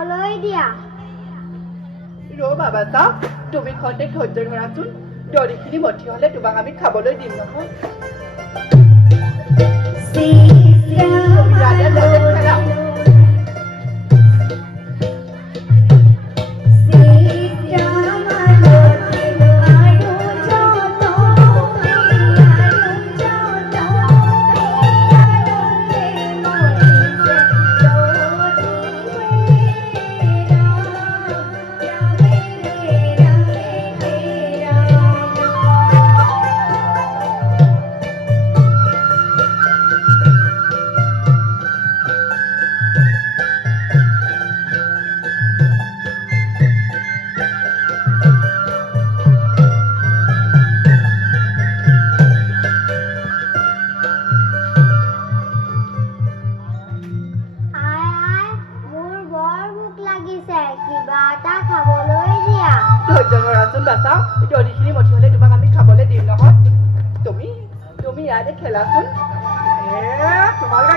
খাবলৈ দিয়া ৰ'বা বাছা তুমি খন্তেক ধৈৰ্য ধৰাচোন দৰিখিনি মঠি হ'লে তোমাক আমি খাবলৈ দিম নহয় ৰাধা যাতে খেলা দৰিখিনি মঠি হ'লে তোমাক আমি খাবলৈ দিম নহয় তুমি ইয়াতে খেলাচোন তোমালোকে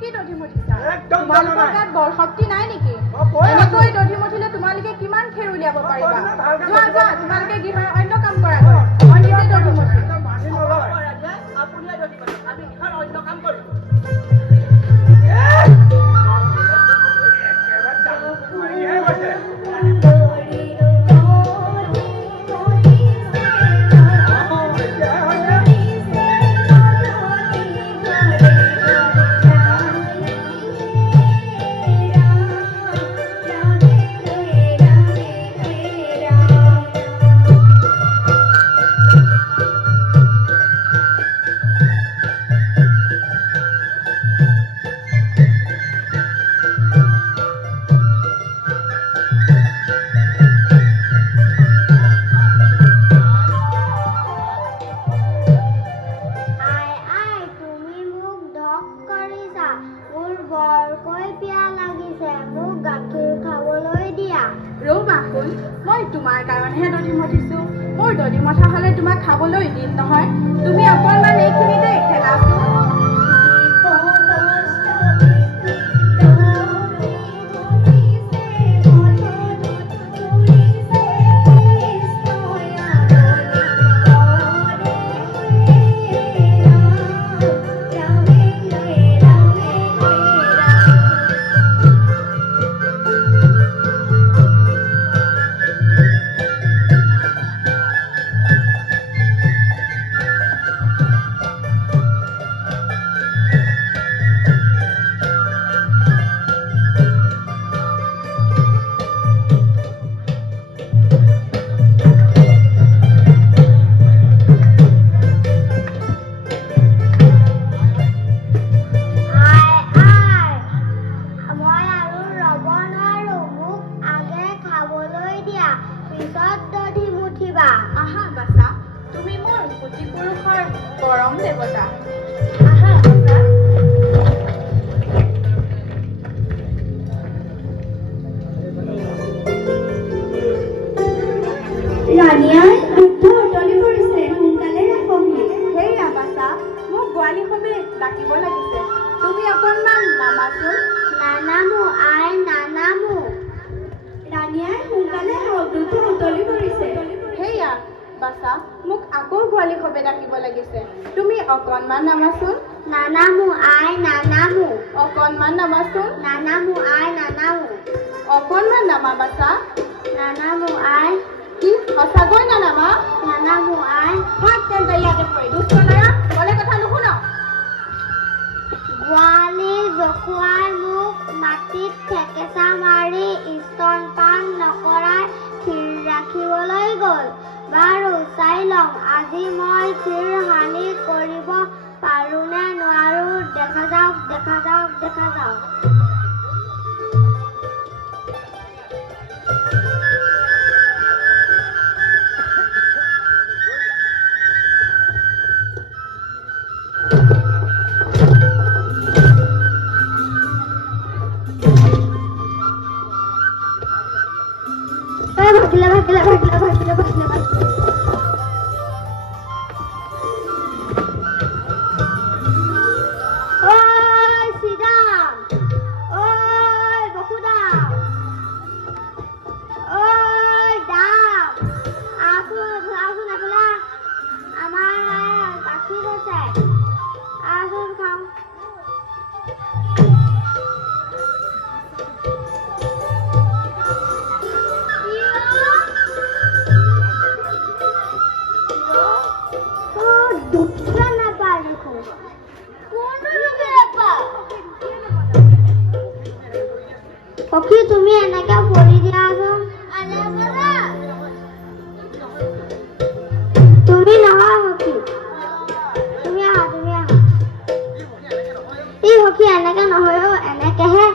কি দৰি মঠিছা শক্তি নাই নেকি এনেকৈ দধি মঠিলে তোমালোকে কিমান খেৰ উলিয়াব পাৰিবা যোৱা যোৱা তোমালোকে গৃহৰ অন্য কাম কৰা মই নিজে দধি মঠিম আপুনিয়ে দধি মঠি আমি গৃহৰ অন্য কাম কৰিম মই তোমাৰ কাৰণেহে দধি মঠিছো মোৰ দধি মঠা হ'লে তোমাক খাবলৈ দিম নহয় তুমি অকণমান এইখিনিতে খেলাচোন গৰম দেৱতা ৰাণীয়াৰ দুগ্ধ উতলি পৰিছে সোনকালে ৰাখহি সেয়া বাছা মোক গোৱালি সবে ডাকিব লাগিছে তুমি অকণমান নামাচোন নানামো আই নানামো ৰাণীয়াৰ সোনকালে দুগ্ধ উতলি পৰিছে সেয়া বাছা মোক আকৌ গোৱালি সবে ডাকিব লাগিছে তুমি অকণমান নামাচোন নানামো আই নানামো অকণমান নামাচোন নানামো আই নানামো অকণমান নামা বাছা নানামো আই কি সঁচাকৈ নানামা নানামো আই থাক তেন্তে ইয়াতে পৰি দুষ্ট ল'ৰা ক'লে কথা নুশুন গোৱালি জখুৱাই মোক মাটিত ঠেকেচা মাৰি স্তনপান নকৰাই থিৰ ৰাখিবলৈ গ'ল বাৰু চাই লওঁ আজি মই চিৰ হানি কৰিব পাৰোঁ নে নোৱাৰোঁ। দেখা যাওক দেখা যাওক দেখা যাওক। ভাগিলে ভাগিলে ভাগিলে ভাগিলে ভাগিলে ভাগিলে ঐ শ্ৰীৰাম, ঐ বসুদাম, ঐ দাম, আছোন আছোন এফালে আমাৰ গাখীৰ আছে, আছোন খাওঁ। সখী তুমি এনেকে পৰি দিয়াচোন। তুমি নহয় সখী, তুমি আহা তুমি আহা। এই সখী এনেকে নহয় অ, এনেকেহে।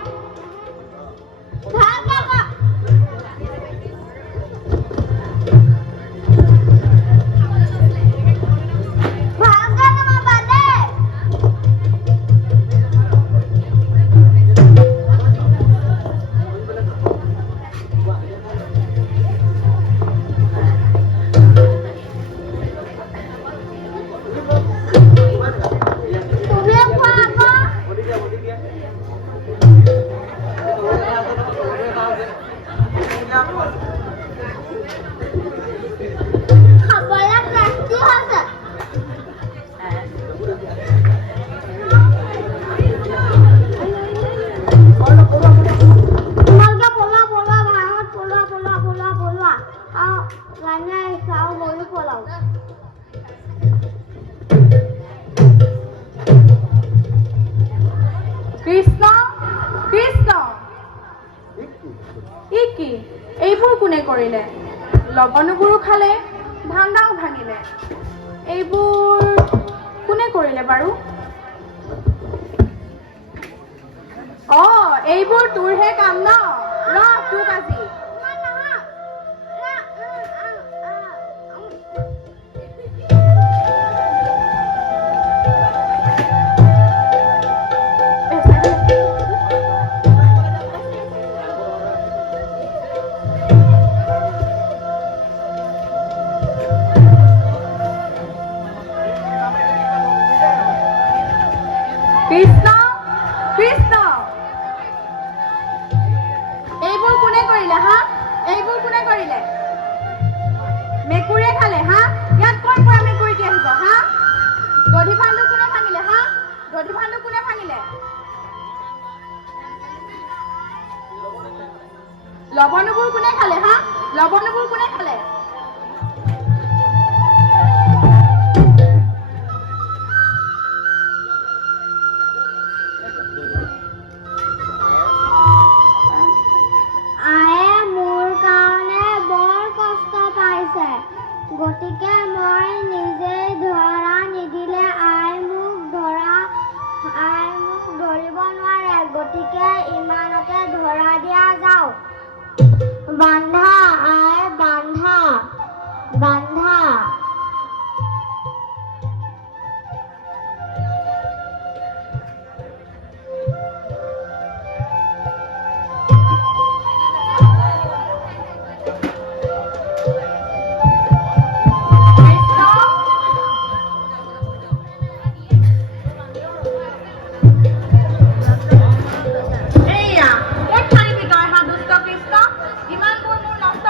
কৃষ্ণ কৃষ্ণ ই কি এইবোৰ কোনে কৰিলে? লৱণবোৰো খালে, ভাণ্ডাও ভাঙিলে। এইবোৰ কোনে কৰিলে বাৰু? এইবোৰ তোৰহে কাম ন? ৰ তোক আজি। কৃষ্ণ কৃষ্ণ এইবোৰ কোনে কৰিলে হা? এইবোৰ কোনে কৰিলে? মেকুৰীয়ে খালে হা? ইয়াত ক'ৰ পৰা মেকুৰীটি আহিব হা? দধি ভাণ্ডু কোনে ভাঙিলে হা? দধি ভাণ্ডু কোনে ভাঙিলে? লৱণবোৰ কোনে খালে হা? লৱণবোৰ কোনে খালে? গতিকে মই নিজেই ধৰা নিদিলে আই মোক ধৰিব নোৱাৰে। গতিকে ইমানতে ধৰা দিয়া যাওক। বান্ধা আই বান্ধা বান্ধা। এইয়া ক'ত পাৰিবি তই হা দুষ্ট কৃষ্ণ? ইমানবোৰ মোৰ নষ্ট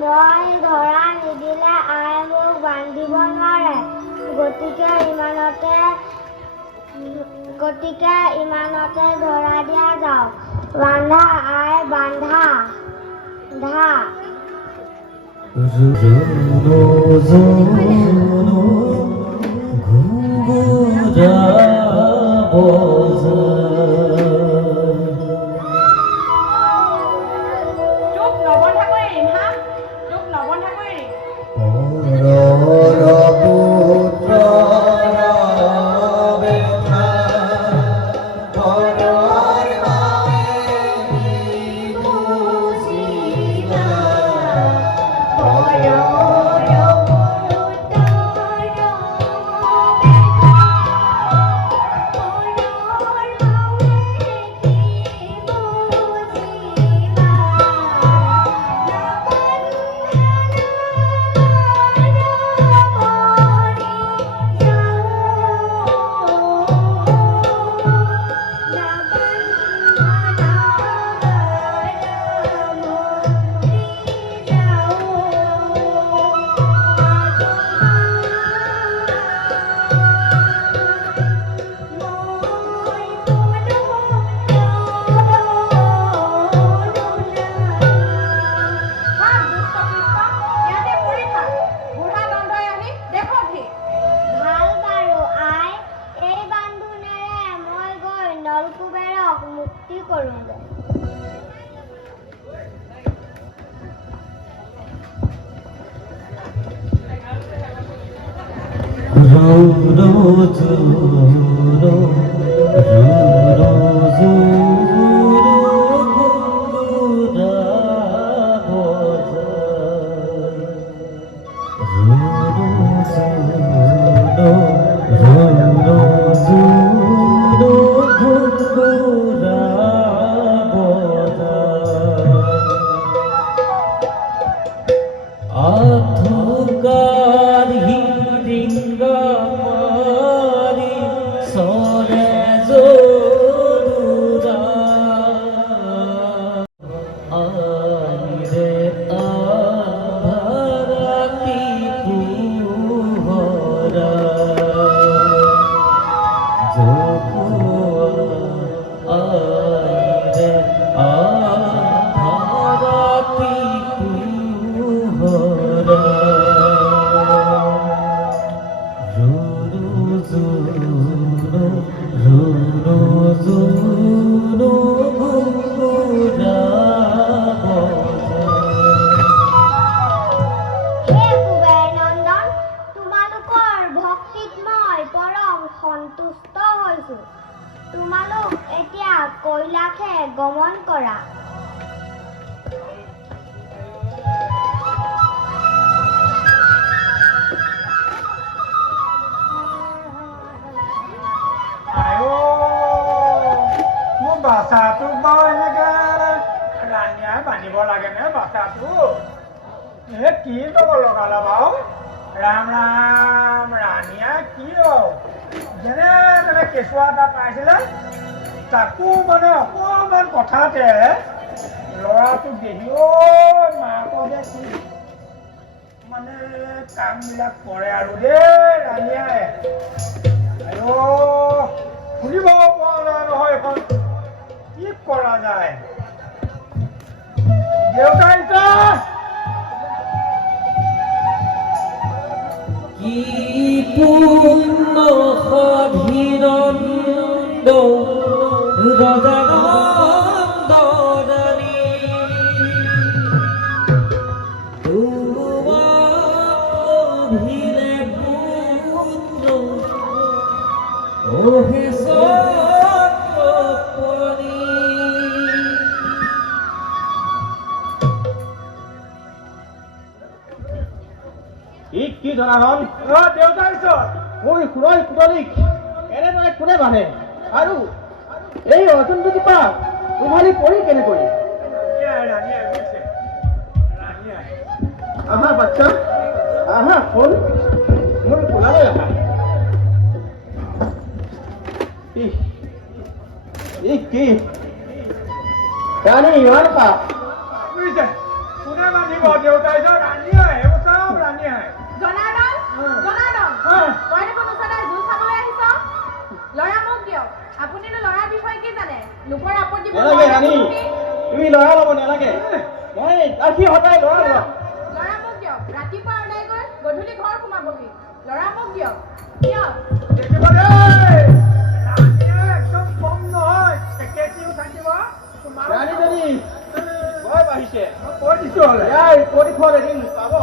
মই ধৰা নিদিলে আই মোক বান্ধিব নোৱাৰে। গতিকে ইমানতে ধৰা দিয়া যাওক। বান্ধা আই বান্ধা ধা। তোক নবন্ধাকৈ এৰিম হা, তোক নবন্ধাকৈ এৰিম। মুক্তি কৰোঁগে। সন্তুষ্ট হৈছো। তোমালোক এতিয়া কৈলাশে গমন কৰা। মোৰ বাচ্চাটোক বাৰু এনেকে ৰাণীয়ে বান্ধিব লাগে নে বাচ্চাটো? কি ক'ব লগালা বাৰু? ৰাম ৰাম, ৰাণীয়ে কি যেনে তেনে কেঁচুৱা এটা পাইছিলে, তাকো মানে অকণমান কথাতে ল'ৰাটো দেহিও মাককে কি মানে কামবিলাক কৰে আৰু দেই ৰাণীয়ে। শুনিব পৰা নাই নহয় এখন, কি কৰা যায়? দেউতা আহিছে। কি পূৰ্ণ সধীনন্দ ৰজানন্দনী তোমাক অভিলে পুত্ৰ অহে সৰ্বপণি। কি জনাধন? দেউতা মোৰ সুৰৈ পুতলিক এনেদৰে কোনে বান্ধে আৰু এই অজন্তুজোপা তোমাৰি পৰি কেনেকৈ? আহা বাচ্চা, আহা ফোন মোৰ কোলালৈ আহা। কি ৰাণী ইমান পা কোনে বান্ধিব? দেউতাই যে ৰান্ধি আহে এইবোৰ চব ৰান্ধি আহে জনাৰ্দন জনাৰ্দন তই দেখোন ওচৰতে জোল খাবলৈ আহিছ ল'ৰা মোক দিয়ক আপুনিনো ল'ৰাৰ বিষয়ে কি জানে লোকৰ আপত্তি নালাগে ৰাণী তুমি ল'ৰা ল'ব নালাগে মই ৰাখি সদায় ল'ৰা ল'ৰা ল'ৰা মোক দিয়ক ৰাতিপুৱা ওলাই গৈ গধূলি ঘৰ সোমাবহি ল'ৰা মোক দিয়ক দিয়ক দেখিব দেই ৰান্ধি একদম কম নহয় চেকেটিও থাকিব ৰাণীজনী ভয় বাঢ়িছে মই কৈ দিছোঁ হ'লে ইয়াৰ পৰিসৰ এদিন পাব